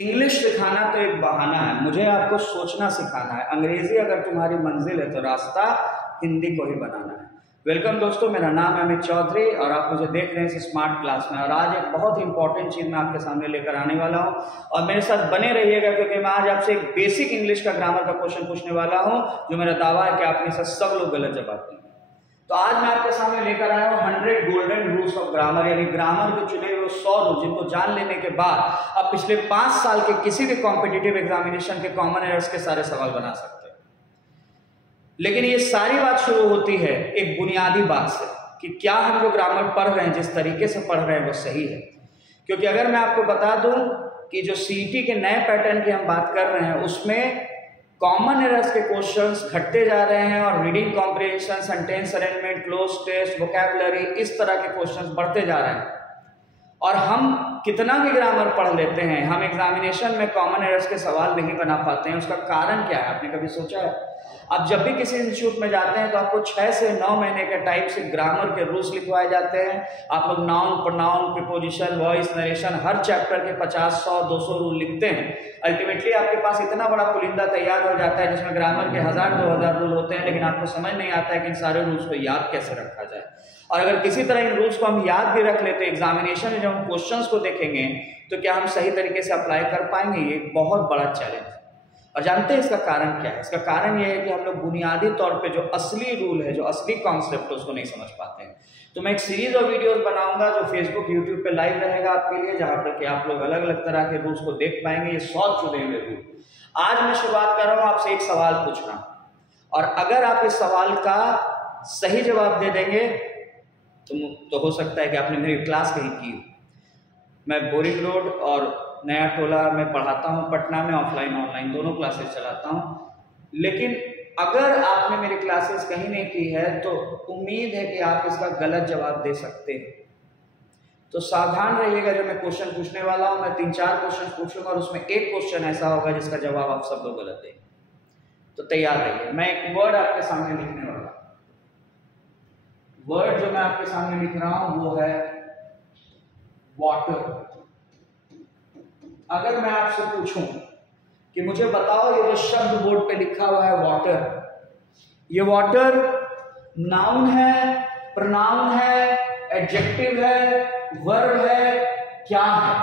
English सिखाना तो एक बहाना है, मुझे आपको सोचना सिखाना है। अंग्रेजी अगर तुम्हारी मंजिल है तो रास्ता हिंदी को ही बनाना है। वेलकम दोस्तों, मेरा नाम है अमित चौधरी और आप मुझे देख रहे हैं इस स्मार्ट क्लास में। और आज एक बहुत इंपॉर्टेंट चीज़ मैं आपके सामने लेकर आने वाला हूं और मेरे साथ बने रहिएगा, क्योंकि मैं आज आपसे एक बेसिक इंग्लिश का ग्रामर का क्वेश्चन पूछने वाला हूं, जो मेरा दावा है कि आप में से सब लोग गलत जवाब देंगे। तो आज मैं आपके सामने लेकर आया हूँ 100 गोल्डन रूल्स ऑफ ग्रामर, यानी ग्रामर के चुने हुए 100 रूल, जिनको जान लेने के बाद आप पिछले 5 साल के किसी भी कॉम्पिटिटिव एग्जामिनेशन के कॉमन एरर्स के सारे सवाल बना सकते हैं। लेकिन ये सारी बात शुरू होती है एक बुनियादी बात से कि क्या हम जो ग्रामर पढ़ रहे हैं, जिस तरीके से पढ़ रहे हैं, वो सही है। क्योंकि अगर मैं आपको बता दूं कि जो सीईटी के नए पैटर्न की हम बात कर रहे हैं, उसमें कॉमन एरर्स के क्वेश्चंस घटते जा रहे हैं और reading comprehension, sentence arrangement, cloze test, vocabulary, इस तरह के क्वेश्चंस बढ़ते जा रहे हैं। और हम कितना भी ग्रामर पढ़ लेते हैं, हम एग्जामिनेशन में कॉमन एरर्स के सवाल नहीं बना पाते हैं। उसका कारण क्या है, आपने कभी सोचा है? आप जब भी किसी इंस्टीट्यूट में जाते हैं तो आपको 6 से 9 महीने के टाइप से ग्रामर के रूल्स लिखवाए जाते हैं। आप लोग noun, pronoun, preposition, voice, narration, हर चैप्टर के 50, 100, 200 रूल लिखते हैं। अल्टीमेटली आपके पास इतना बड़ा पुलिंदा तैयार हो जाता है जिसमें ग्रामर के 1000-2000 रूल होते हैं, लेकिन आपको समझ नहीं आता है कि इन सारे रूल्स को याद कैसे रखा जाए। और अगर किसी तरह इन रूल्स को हम याद भी रख लेते, एग्जामिनेशन में जब हम क्वेश्चंस को देखेंगे तो क्या हम सही तरीके से अप्लाई कर पाएंगे? ये एक बहुत बड़ा चैलेंज है। और जानते हैं इसका कारण क्या है? इसका कारण यह है कि हम लोग बुनियादी तौर पे जो असली रूल है, जो असली कॉन्सेप्ट है, उसको नहीं समझ पाते हैं। तो मैं एक सीरीज ऑफ वीडियोस बनाऊंगा जो फेसबुक, यूट्यूब पे लाइव रहेगा आपके लिए, जहां पर कि आप लोग अलग अलग तरह के रूल्स को देख पाएंगे। ये 100 चुने हुए रूल। आज मैं शुरुआत कर रहा हूं आपसे एक सवाल पूछना, और अगर आप इस सवाल का सही जवाब दे देंगे तो हो सकता है कि आपने मेरी क्लास कहीं की। मैं बोरिंग रोड और नया टोला में पढ़ाता हूँ, पटना में ऑफलाइन ऑनलाइन दोनों क्लासेस चलाता हूँ। लेकिन अगर आपने मेरी क्लासेस कहीं नहीं की है तो उम्मीद है कि आप इसका गलत जवाब दे सकते हैं। तो सावधान रहिएगा, जब मैं क्वेश्चन पूछने वाला हूँ, मैं 3-4 क्वेश्चन पूछूंगा और उसमें एक क्वेश्चन ऐसा होगा जिसका जवाब आप सब लोग गलत देंगे। तो तैयार रहिए। मैं एक वर्ड आपके सामने लिखने वाला हूँ। वर्ड जो मैं आपके सामने लिख रहा हूं वो है वाटर। अगर मैं आपसे पूछूं कि मुझे बताओ ये जो शब्द बोर्ड पे लिखा हुआ है वाटर, ये वाटर नाउन है, प्रोनाउन है, एडजेक्टिव है, वर्ब है, क्या है?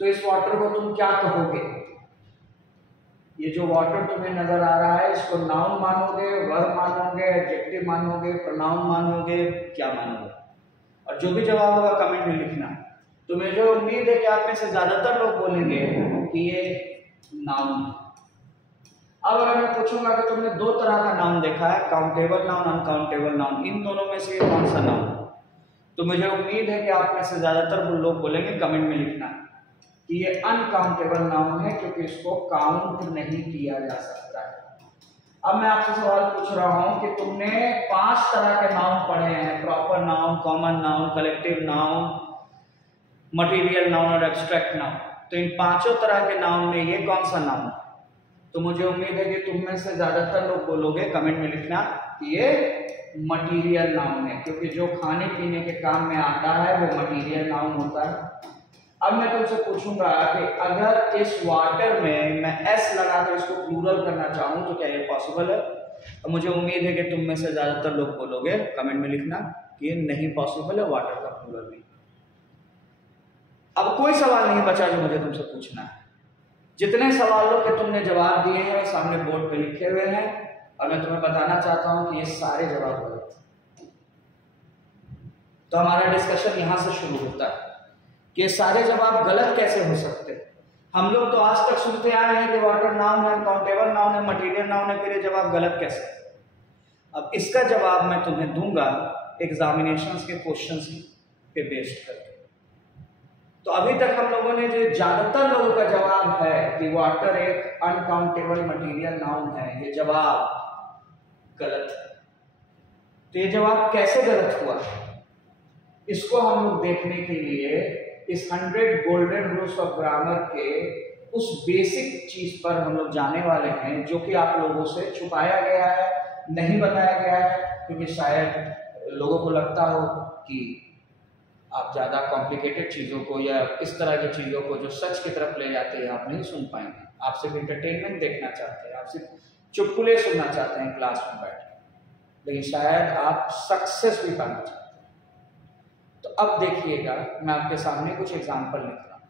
तो इस वाटर को तुम क्या कहोगे? ये जो वाटर तुम्हें नजर आ रहा है, इसको नाउन मानोगे, वर्ब मानोगे, एडजेक्टिव मानोगे, प्रोनाउन मानोगे, क्या मानोगे? और जो भी जवाब होगा कमेंट में लिखना। तो मुझे उम्मीद है कि आप में से ज्यादातर लोग बोलेंगे कि ये नाउन है। अब अगर मैं पूछूंगा कि तुमने 2 तरह का नाउन देखा है, काउंटेबल नाउन, अनकाउंटेबल नाउन, इन दोनों में से कौन सा नाउन? तो मुझे उम्मीद है कि आप में से ज्यादातर लोग बोलेंगे कमेंट में लिखना कि ये अनकाउंटेबल नाउन है, क्योंकि इसको काउंट नहीं किया जा सकता है। अब मैं आपसे सवाल पूछ रहा हूं कि तुमने 5 तरह के नाउन पढ़े हैं, proper noun, common noun, collective noun, material noun और एब्स्ट्रैक्ट नाउन। तो इन 5 तरह के नाउन में ये कौन सा नाउन है? तो मुझे उम्मीद है कि तुम में से ज्यादातर लोग बोलोगे कमेंट में लिखना कि ये मटीरियल नाउन है, क्योंकि जो खाने पीने के काम में आता है वो मटीरियल नाउन होता है। अब मैं तुमसे पूछूंगा कि अगर इस वाटर में मैं एस लगाकर इसको प्लूरल करना चाहूं तो क्या ये पॉसिबल है? तो मुझे उम्मीद है कि तुम में से ज्यादातर लोग बोलोगे कमेंट में लिखना कि ये नहीं पॉसिबल है, वाटर का प्लूरल नहीं। अब कोई सवाल नहीं बचा जो मुझे तुमसे पूछना है। जितने सवालों के तुमने जवाब दिए हैं सामने बोर्ड पे लिखे हुए हैं, और मैं तुम्हें बताना चाहता हूं कि ये सारे जवाब गलत हैं। तो हमारा डिस्कशन यहां से शुरू होता है कि ये सारे जवाब गलत कैसे हो सकते हैं। हम लोग तो आज तक सुनते आ रहे हैं कि वाटर नाउन है, काउंटेबल नाउन है, मटेरियल नाउन है, फिर ये जवाब गलत कैसे? अब इसका जवाब मैं तुम्हें दूंगा एग्जामिनेशंस के क्वेश्चंस पे बेस्ड करके। तो अभी तक हम लोगों ने जो ज्यादातर लोगों का जवाब है कि वाटर एक अनकाउंटेबल मटेरियल नाउन है, ये जवाब गलत है। तो ये जवाब कैसे गलत हुआ, इसको हम लोग देखने के लिए इस 100 गोल्डन रूल्स ऑफ ग्रामर के उस बेसिक चीज पर हम लोग जाने वाले हैं, जो कि आप लोगों से छुपाया गया है, नहीं बताया गया है, क्योंकि शायद लोगों को लगता हो कि आप ज़्यादा कॉम्प्लिकेटेड चीज़ों को या इस तरह की चीज़ों को जो सच की तरफ ले जाते हैं आप नहीं सुन पाएंगे। आप सिर्फ इंटरटेनमेंट देखना चाहते हैं, आप सिर्फ चुटकुले सुनना चाहते हैं क्लास में बैठ के, लेकिन शायद आप सक्सेस भी पाना चाहते हैं। तो अब देखिएगा, मैं आपके सामने कुछ एग्जाम्पल लिख रहा हूं।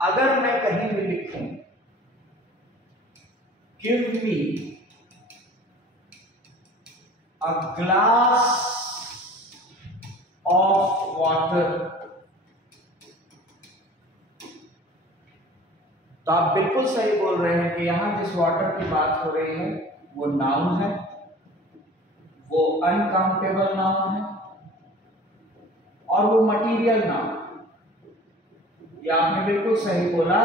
अगर मैं कहीं भी लिखूं give me a glass of water, तो आप बिल्कुल सही बोल रहे हैं कि यहां जिस वाटर की बात हो रही है वो नाउन है, वो अनकाउंटेबल नाउन है और वो मटीरियल नाउन। ये आपने बिल्कुल सही बोला,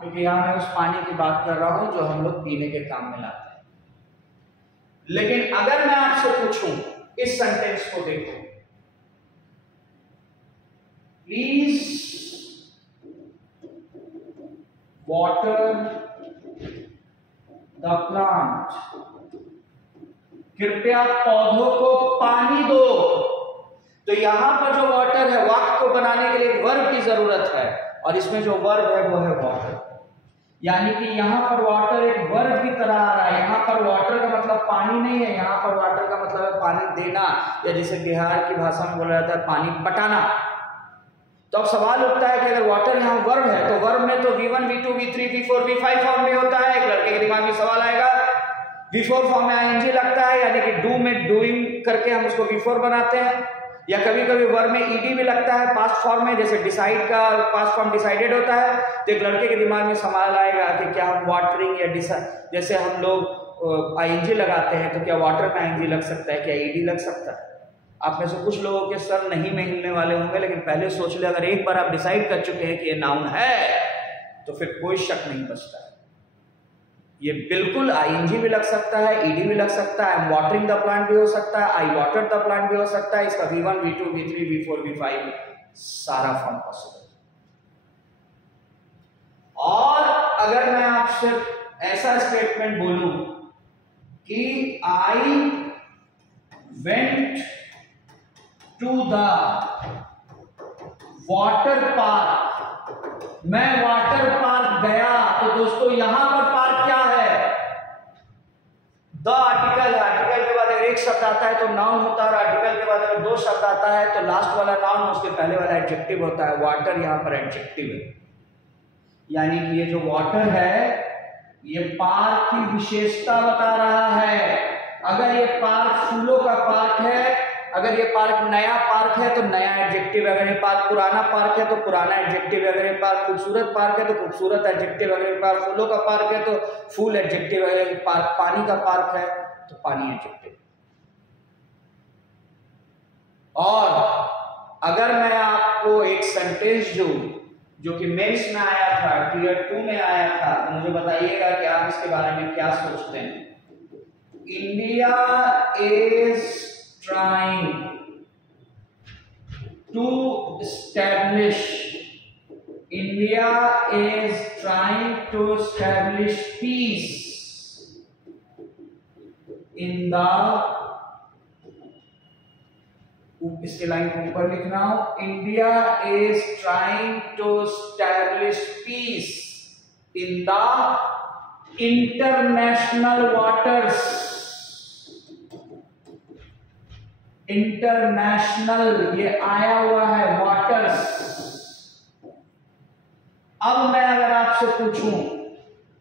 क्योंकि यहां मैं उस पानी की बात कर रहा हूं जो हम लोग पीने के काम में लाते हैं। लेकिन अगर मैं आपसे पूछूं, इस सेंटेंस को देखो, प्लीज वाटर द प्लांट, कृपया पौधों को पानी दो। तो यहां पर जो वाटर है, वाक्य को बनाने के लिए वर्ब की जरूरत है, और इसमें जो वर्ब है वो है वाटर। यानी कि यहां पर वाटर एक वर्ब की तरह आ रहा है। यहां पर वाटर का मतलब पानी नहीं है, यहां पर वाटर का मतलब है पानी देना, या जिसे बिहार की भाषा में बोला जाता है पानी पटाना। तो अब सवाल उठता है कि अगर वाटर यहाँ वर्ब है तो वर्ब में तो V1, V2, V3, V4, V5 form में होता है। एक लड़के के दिमाग में सवाल आएगा, V4 फॉर्म में ing लगता है, यानी कि डू में डूइंग करके हम उसको V4 बनाते हैं। या कभी कभी वर्ब में ed भी लगता है पास्ट फॉर्म में, जैसे डिसाइड का पास्ट फॉर्म डिसाइडेड होता है। तो एक लड़के के दिमाग में सवाल आएगा कि क्या हम वाटरिंग या जैसे हम लोग ing लगाते हैं तो क्या वाटर में ing लग सकता है, क्या ed लग सकता है? आप में से कुछ लोगों के सर नहीं में हिलने वाले होंगे, लेकिन पहले सोच ले, अगर एक बार आप डिसाइड कर चुके हैं कि ये नाउन है तो फिर कोई शक नहीं बचता है। ये बिल्कुल ing भी लग सकता है, ed भी लग सकता है, I'm watering the plant भी हो सकता है, I watered the plant भी हो सकता है। इसका V1, V2, V3, V4, V5 सारा फॉर्म पॉसिबल। और अगर मैं आपसे ऐसा स्टेटमेंट बोलूं कि I went to the water park, मैं वाटर पार्क गया। तो दोस्तों यहां पर पार्क क्या है? द आर्टिकल है। आर्टिकल के बाद अगर एक शब्द आता है तो नाउन होता है, और आर्टिकल के बाद अगर दो शब्द आता है तो लास्ट वाला नाउन, उसके पहले वाला एडजेक्टिव होता है। वाटर यहां पर एडजेक्टिव है, यानी कि ये जो वाटर है ये पार्क की विशेषता बता रहा है। अगर ये पार्क फूलों का पार्क है, अगर ये पार्क नया पार्क है तो नया एडजेक्टिव, अगर ये पार्क पुराना पार्क है तो पुराना एडजेक्टिव, अगर ये पार्क खूबसूरत पार्क है तो खूबसूरत एडजेक्टिव, अगर ये पार्क फूलों का पार्क है तो फूल एडजेक्टिव, अगर ये पार्क पानी का पार्क है तो पानी एडजेक्टिव। और अगर मैं आपको एक सेंटेंस जो कि मेंस में आया था, टियर 2 में आया था, तो मुझे बताइएगा कि आप इसके बारे में क्या सोचते हैं। India is trying to establish, India is trying to establish peace in the, इसके लाइन को ऊपर लिख रहा हूं, India is trying to establish peace in the international waters। International ये आया हुआ है वाटर्स। अब मैं अगर आपसे पूछूं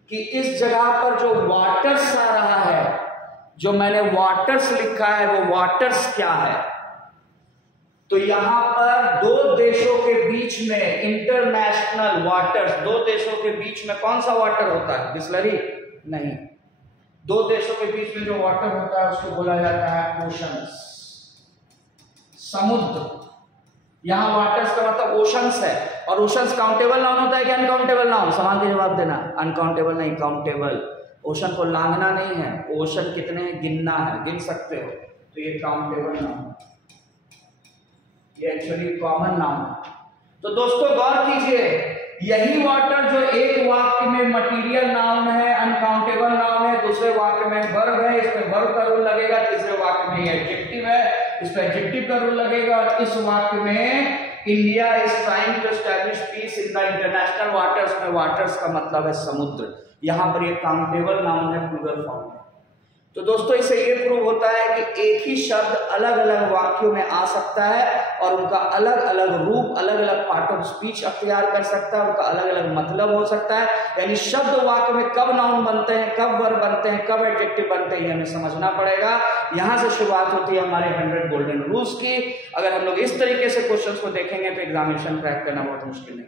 कि इस जगह पर जो वाटर्स आ रहा है, जो मैंने वाटर्स लिखा है, वो वाटर्स क्या है? तो यहां पर दो देशों के बीच में इंटरनेशनल वाटर्स, दो देशों के बीच में कौन सा वाटर होता है? बिस्लरी नहीं, दो देशों के बीच में जो वाटर होता है उसको बोला जाता है ओशंस, समुद्र। यहां वाटर्स का मतलब ओशंस है। और ओशंस काउंटेबल नाउन होता है कि अनकाउंटेबल नाउन? सवाल के जवाब देना। अनकाउंटेबल नहीं, काउंटेबल। ओशन को लांघना नहीं है, ओशन कितने हैं गिनना है, गिन सकते हो, तो ये काउंटेबल नाउन है, ये एक्चुअली कॉमन नाउन है। तो दोस्तों गौर कीजिए, यही वाटर जो एक वाक्य में मटीरियल नाउन है, अनकाउंटेबल नाउन है, दूसरे वाक्य में वर्ब है, इसमें वर्ब का रूल लगेगा, तीसरे वाक्य में एडजेक्टिव है, इस पर एडजेक्टिव का रूल लगेगा, और इस वाक्य में India is trying to establish peace in the international waters में वाटर्स का मतलब है समुद्र। यहाँ पर ये काउंटेबल नाउन है, प्लूरल फॉर्म है। तो दोस्तों इससे ये प्रूव होता है कि एक ही शब्द अलग अलग वाक्यों में आ सकता है और उनका अलग अलग रूप, अलग अलग पार्ट ऑफ स्पीच अख्तियार कर सकता है, उनका अलग अलग मतलब हो सकता है। यानी शब्द वाक्य में कब नाउन बनते हैं, कब वर्ब बनते हैं, कब एडजेक्टिव बनते हैं, ये हमें समझना पड़ेगा। यहां से शुरुआत होती है हमारे 100 गोल्डन रूल्स की। अगर हम लोग इस तरीके से क्वेश्चन को देखेंगे तो एग्जामिनेशन क्रैक करना बहुत मुश्किल है।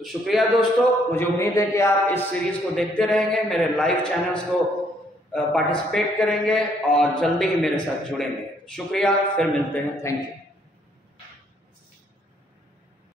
तो शुक्रिया दोस्तों, मुझे उम्मीद है कि आप इस सीरीज को देखते रहेंगे, मेरे लाइव चैनल्स को पार्टिसिपेट करेंगे और जल्दी ही मेरे साथ जुड़ेंगे। शुक्रिया, फिर मिलते हैं। Thank you.